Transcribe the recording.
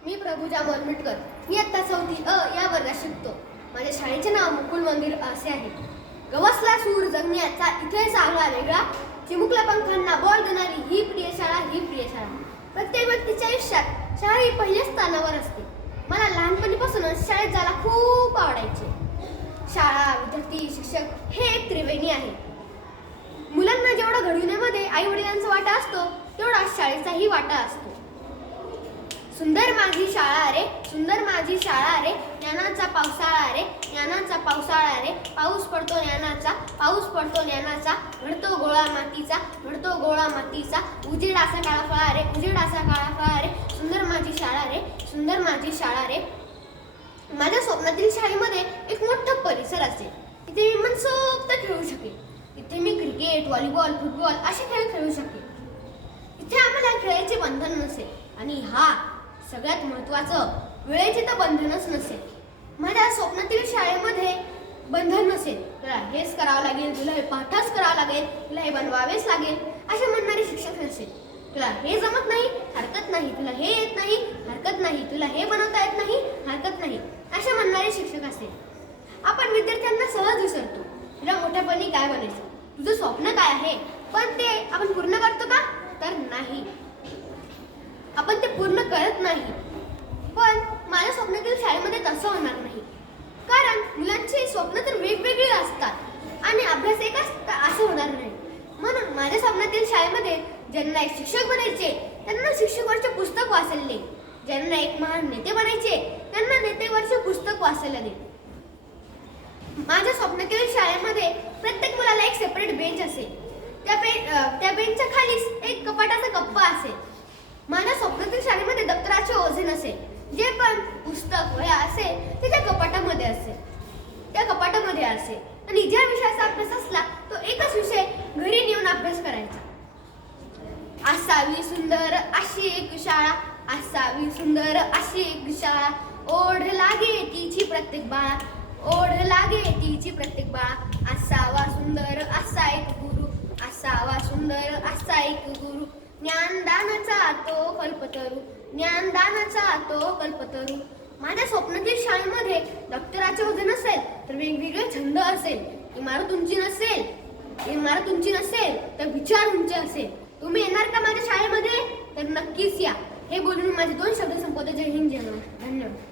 मी प्रभुजा मोरमिटकर. मी आता 4थी अ या वर्गात शिकतो. माझ्या शाळेचे नाव मुकुल मंदिर असे आहे. गवसला सूर जगण्याचा इथे सागला वेगळा, चिमुकल्या पंखांना बळ देणारी ही प्रिय शाळा, ही प्रिय शाळा. प्रत्येक व्यक्तीच्या आयुष्यात शाळा ही पहिल्या स्थानावर असते. मला लहानपणीपासूनच शाळेत जायला खूप आवडायचे. शाळा, विद्यार्थी, शिक्षक हे एक त्रिवेणी आहे. मुलांना जेवढा घडविण्यामध्ये आई वडिलांचा वाटा असतो, तेवढा शाळेचाही वाटा असतो. सुंदर माझी शाळा रे, सुंदर माझी शाळा रे, ज्ञानाचा पावसाळा रे, ज्ञानाचा पावसाळा रे, पाऊस पडतो ज्ञानाचा, पाऊस पडतो ज्ञानाचा, घडतो गोळा मातीचा, घडतो गोळा मातीचा, उजेड असा काळा फळा रे, उजेड असा काळा फळा रे, सुंदर माझी शाळा रे, सुंदर माझी शाळा रे. माझ्या स्वप्नातील शाळेमध्ये एक मोठा परिसर असेल. इथे मी मनसोक्त खेळू शकेन. इथे मी क्रिकेट, व्हॉलीबॉल, फुटबॉल असे खेळ खेळू शकेन. इथे आम्हाला खेळायचे बंधन नसेल आणि सगळ्यात महत्त्वाचं, वेळेचे तर बंधनच नसेल. माझ्या स्वप्नातील शाळेमध्ये बंधन नसेल. तुला हेच करावं लागेल, तुला हे पाठच करावं लागेल, तुला हे बनवावेच लागेल असे म्हणणारे शिक्षक नसेल. तुला हे जमत नाही, हरकत नाही, तुला हे येत नाही, हरकत नाही, तुला हे बनवता येत नाही, हरकत नाही असे म्हणणारे शिक्षक असेल. आपण विद्यार्थ्यांना सहज विसरतो. तुला मोठ्यापणी काय बनायचं, तुझं स्वप्न काय आहे, पण ते आपण पूर्ण करतो का, तर नाही, आपण ते पूर्ण करत नाही. पण माझ्या स्वप्नातील शाळेमध्ये तसं होणार नाही. कारण मुलांची स्वप्न तर वेगवेगळी असतात आणि अभ्यास एकच असं होणार नाही. म्हणून माझ्या स्वप्नातील शाळेमध्ये ज्यांना एक शिक्षक बनायचे त्यांना शिक्षकांचे पुस्तक वाचायला दे. ज्यांना एक महान नेते बनायचे त्यांना नेतेवरचे पुस्तक वाचायला दे. माझ्या स्वप्नातील शाळेमध्ये प्रत्येक मुलाला एक सेपरेट बेंच असेल. त्या बेंचच्या खालीच एक कपाटाचा कप्पा असेल. माझ्या स्वप्नातील शाळेमध्ये दप्तराचे ओझे नसेल. जे पण पुस्तक वह्या असेल ते त्या कपाटामध्ये असेल, त्या कपाटामध्ये असेल. आणि ज्या विषयाचा अभ्यास असला तो एकच विषय घरी नेऊन अभ्यास करायचा. असावी सुंदर अशी एक शाळा, असावी सुंदर अशी एक शाळा, ओढ लागे तिची प्रत्येक बाळा, ओढ लागे तिची प्रत्येक बाळा, असावा सुंदर असा एक गुरु, असावा सुंदर असा एक गुरु, ज्ञानदानाचा तो कल्पतरू, ज्ञानदानाचा तो कल्पतरू. माझ्या स्वप्नातील शाळेमध्ये दप्तराचे ओझे नसेल तर वेगवेगळे छंद असेल. इमारत उंची नसेल, इमारत उंची नसेल तर विचार उंची असेल. तुम्ही येणार का माझ्या शाळेमध्ये, तर नक्कीच या. हे बोलून माझे 2 शब्द संपवते. जय हिंद, जय महाराष्ट्र. धन्यवाद.